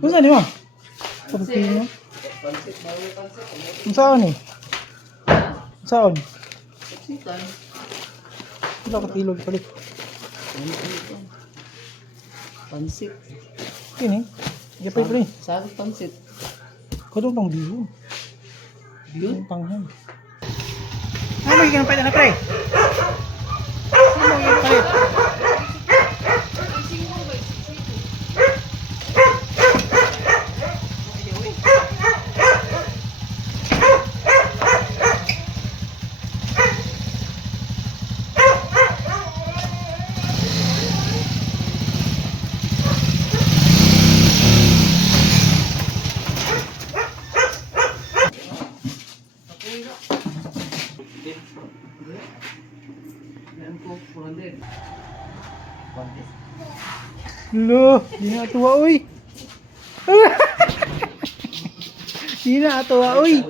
Ano saan mo? Pagpino? Ang saan eh? Saan? Wala ka tilog palit. Pansit. Ini? Gapay pa rin. Sabi pansit. Kadong tong biyo. Biyo? Yung panghan. Ano mo yung palit na pre? Sino yung palit? Lo, di na atuwa uy. Di na atuwa uy.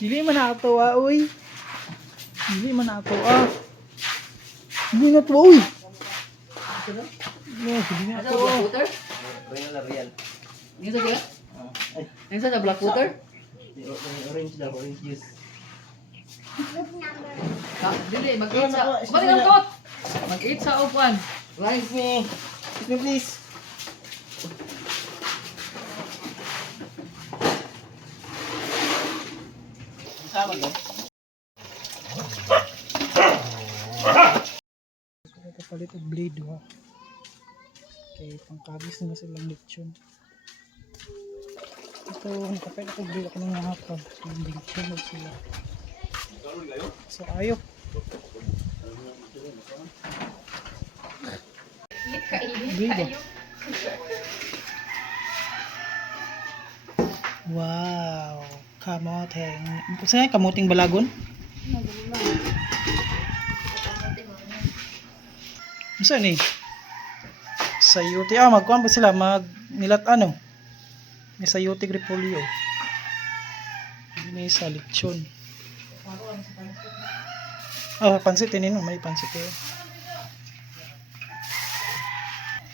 Dili man na atuwa uy. Dili man na atuwa. Dili na atuwa uy. No, dili na Ano, atuwa. black water? Real. Yung sa kaya? Yung sa black water? Orange daw, orange juice. Dili, mag-eat sa... Balik ang kot! Mag-eat sa upuan. Excuse me. Excuse me please. Sama ba? Ito palit ang blade ha. Okay, pangkagis na silang lechon. Ito, nakapit ako blade ako ng mga hapon. Yung lechon na sila. So, ayo. Blade wow. Kamoteng. Saan kamuting balagon? Saan eh? Sayuti. Magkuhan pa sila. Nilat ano? May sayuti repolyo. May sa lechon. Pansit din no? May pansit eh.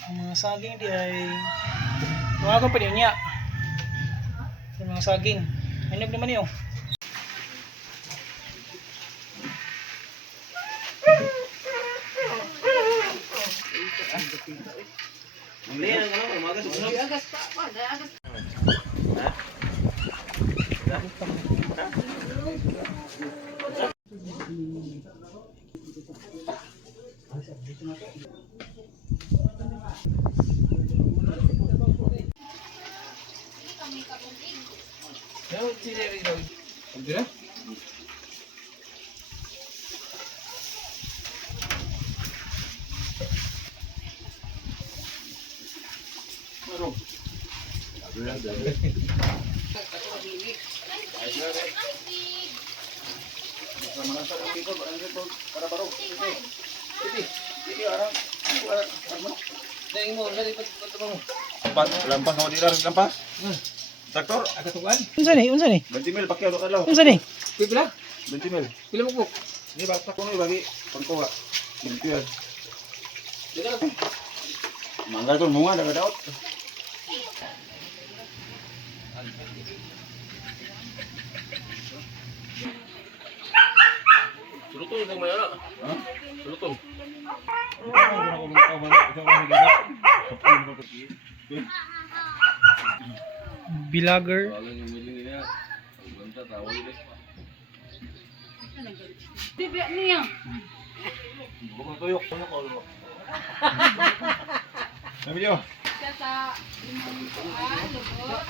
Ang mga saging di ay tumago pa din niya. Sa mga saging. Inog naman yun. Lampas mo di rin lampas. Traktor, Unsa ni? 20 mil pakyaw do kadlaw. Unsa ni? Pila? 20 mil. Pila mo po? Ni basta ko ni bagi pangkuha. 20 yan. Mangga to munga daga daot. Sulutong kung may ala. Ha? Sulutong. Bilager. Bibi niya. Bukong tuyok. Sabi niyo. Sa limang lubot.